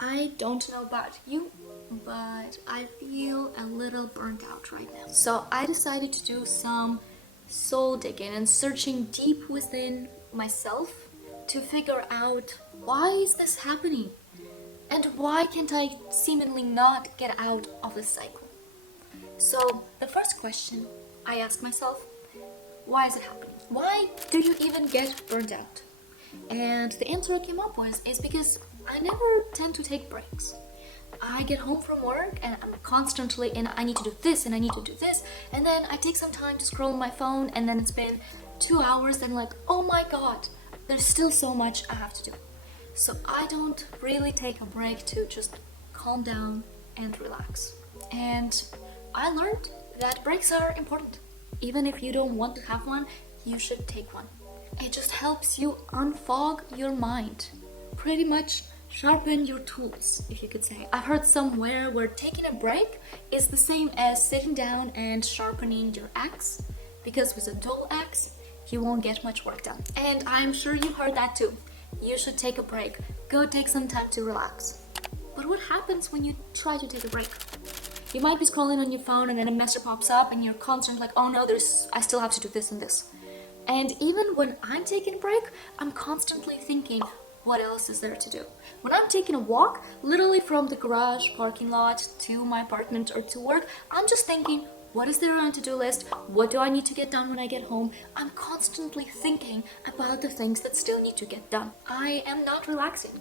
I don't know about you, but I feel a little burnt out right now. So I decided to do some soul digging and searching deep within myself to figure out why is this happening and why can't I seemingly not get out of the cycle. So the first question I asked myself, why is it happening? Why do you even get burnt out? And the answer I came up with is because I never tend to take breaks. I get home from work and I'm constantly in, I need to do this and I need to do this, and then I take some time to scroll my phone, and then it's been 2 hours and like, oh my god, there's still so much I have to do. So I don't really take a break to just calm down and relax. And I learned that breaks are important. Even if you don't want to have one, you should take one. It just helps you unfog your mind. Pretty much sharpen your tools, if you could say. I've heard somewhere where taking a break is the same as sitting down and sharpening your axe, because with a dull axe, you won't get much work done. And I'm sure you've heard that too. You should take a break. Go take some time to relax. But what happens when you try to take a break? You might be scrolling on your phone and then a message pops up and you're constantly like, oh no, I still have to do this and this. And even when I'm taking a break, I'm constantly thinking, what else is there to do? When I'm taking a walk, literally from the garage parking lot to my apartment or to work, I'm just thinking, what is there on the to-do list? What do I need to get done when I get home? I'm constantly thinking about the things that still need to get done. I am not relaxing.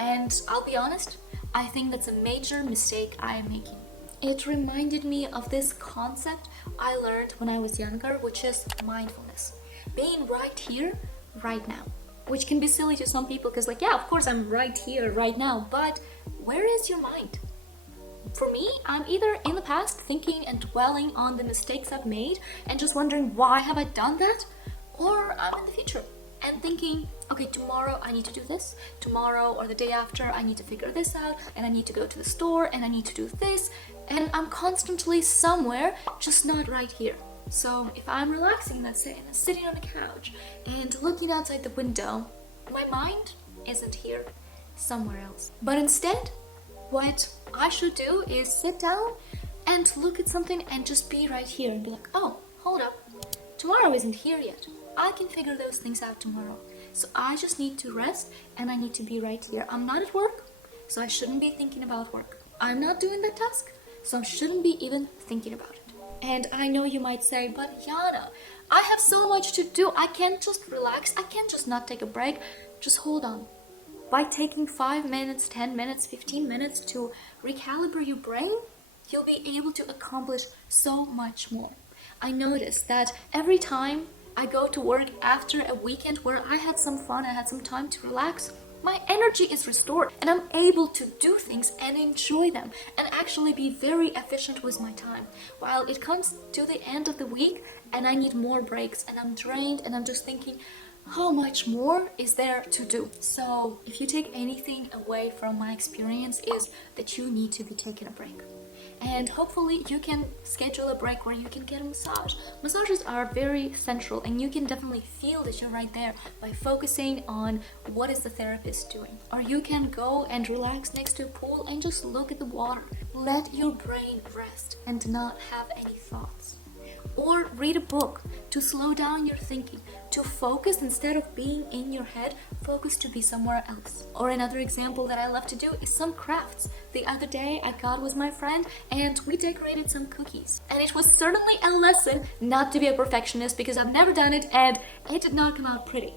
And I'll be honest, I think that's a major mistake I am making. It reminded me of this concept I learned when I was younger, which is mindfulness. Being right here, right now. Which can be silly to some people because like, yeah, of course I'm right here, right now, but where is your mind? For me, I'm either in the past thinking and dwelling on the mistakes I've made and just wondering why have I done that? Or I'm in the future and thinking, okay, tomorrow I need to do this, tomorrow or the day after I need to figure this out, and I need to go to the store and I need to do this, and I'm constantly somewhere, just not right here. So if I'm relaxing, let's say, and I'm sitting on the couch and looking outside the window, my mind isn't here, somewhere else. But instead, what I should do is sit down and look at something and just be right here and be like, oh, hold up, tomorrow isn't here yet. I can figure those things out tomorrow. So I just need to rest and I need to be right here. I'm not at work, so I shouldn't be thinking about work. I'm not doing that task, so I shouldn't be even thinking about it. And I know you might say, but Yana, I have so much to do. I can't just relax. I can't just not take a break. Just hold on. By taking 5 minutes, 10 minutes, 15 minutes to recalibrate your brain, you'll be able to accomplish so much more. I noticed that every time I go to work after a weekend where I had some fun, I had some time to relax, my energy is restored and I'm able to do things and enjoy them and actually be very efficient with my time. While it comes to the end of the week and I need more breaks and I'm drained and I'm just thinking, how much more is there to do? So if you take anything away from my experience is that you need to be taking a break. And hopefully you can schedule a break where you can get a massage. Massages are very central and you can definitely feel that you're right there by focusing on what is the therapist doing. Or you can go and relax next to a pool and just look at the water. Let your brain rest and not have any thoughts. Or read a book to slow down your thinking, to focus instead of being in your head, focus to be somewhere else. Or another example that I love to do is some crafts. The other day I got with my friend and we decorated some cookies. And it was certainly a lesson not to be a perfectionist because I've never done it and it did not come out pretty.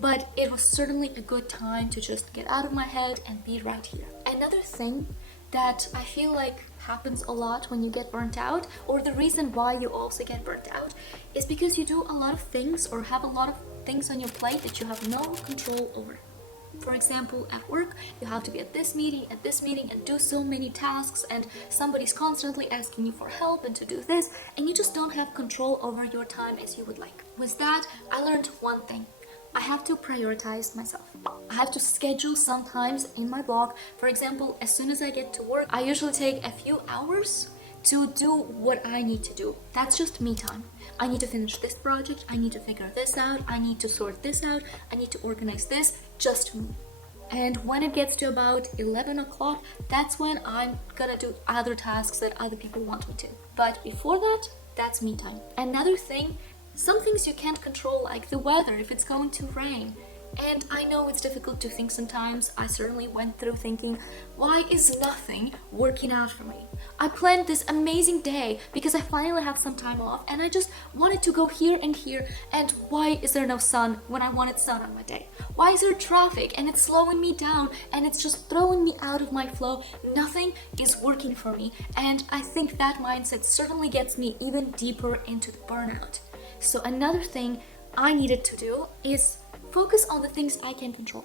But it was certainly a good time to just get out of my head and be right here. Another thing that I feel like happens a lot when you get burnt out, or the reason why you also get burnt out, is because you do a lot of things or have a lot of things on your plate that you have no control over. For example, at work, you have to be at this meeting, and do so many tasks, and somebody's constantly asking you for help and to do this, and you just don't have control over your time as you would like. With that, I learned one thing. I have to prioritize myself. I have to schedule sometimes in my blog. For example, as soon as I get to work, I usually take a few hours to do what I need to do. That's just me time. I need to finish this project, I need to figure this out, I need to sort this out, I need to organize this, just me. And when it gets to about 11 o'clock, that's when I'm gonna do other tasks that other people want me to. But before that, that's me time. Another thing, some things you can't control, like the weather, if it's going to rain. And I know it's difficult to think sometimes. I certainly went through thinking, why is nothing working out for me? I planned this amazing day because I finally have some time off and I just wanted to go here and here, and why is there no sun when I wanted sun on my day? Why is there traffic and it's slowing me down and it's just throwing me out of my flow? Nothing is working for me, and I think that mindset certainly gets me even deeper into the burnout. So another thing I needed to do is focus on the things I can control.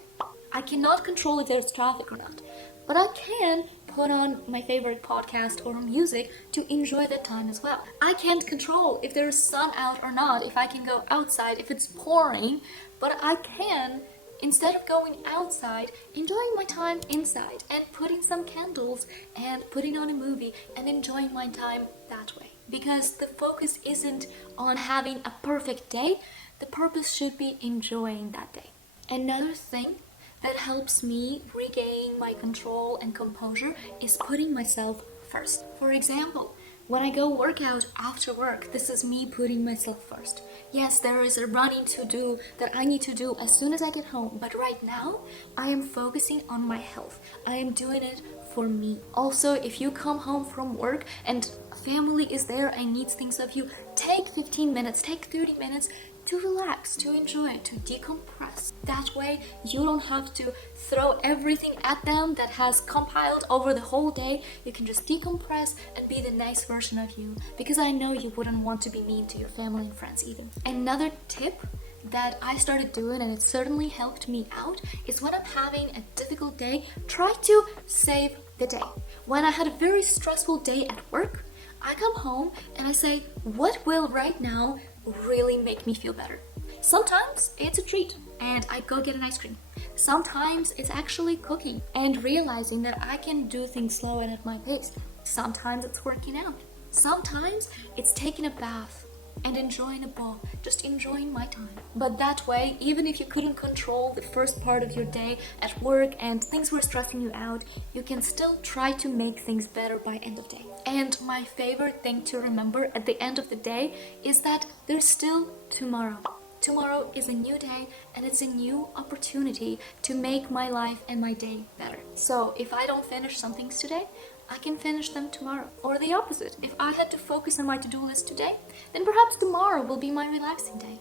I cannot control if there's traffic or not, but I can put on my favorite podcast or music to enjoy that time as well. I can't control if there's sun out or not, if I can go outside, if it's pouring, but I can, instead of going outside, enjoying my time inside and putting some candles and putting on a movie and enjoying my time that way. Because the focus isn't on having a perfect day, the purpose should be enjoying that day. Another thing that helps me regain my control and composure is putting myself first. For example, when I go work out after work, this is me putting myself first. Yes, there is a running to do that I need to do as soon as I get home, but right now I am focusing on my health. I am doing it for me. Also, if you come home from work and family is there and needs things of you, take 15 minutes, take 30 minutes to relax, to enjoy, to decompress. That way you don't have to throw everything at them that has compiled over the whole day. You can just decompress and be the nice version of you, because I know you wouldn't want to be mean to your family and friends either. Another tip that I started doing, and it certainly helped me out, is when I'm having a difficult day, try to save the day. When I had a very stressful day at work, I come home and I say, what will right now really make me feel better? Sometimes it's a treat and I go get an ice cream. Sometimes it's actually cooking and realizing that I can do things slow and at my pace. Sometimes it's working out. Sometimes it's taking a bath and enjoying a bowl, just enjoying my time. But that way, even if you couldn't control the first part of your day at work and things were stressing you out, you can still try to make things better by end of day. And my favorite thing to remember at the end of the day is that there's still tomorrow. Tomorrow is a new day and it's a new opportunity to make my life and my day better. So if I don't finish some things today, I can finish them tomorrow. Or the opposite, if I had to focus on my to-do list today, then perhaps tomorrow will be my relaxing day.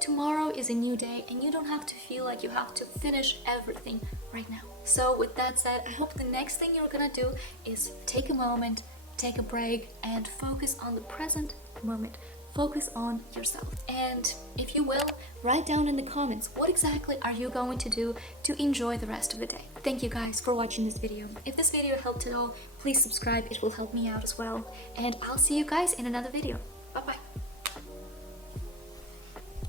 Tomorrow is a new day and you don't have to feel like you have to finish everything right now. So with that said, I hope the next thing you're gonna do is take a moment, take a break, and focus on the present moment. Focus on yourself. And if you will, write down in the comments what exactly are you going to do to enjoy the rest of the day. Thank you guys for watching this video. If this video helped at all, please subscribe, it will help me out as well. And I'll see you guys in another video. Bye bye.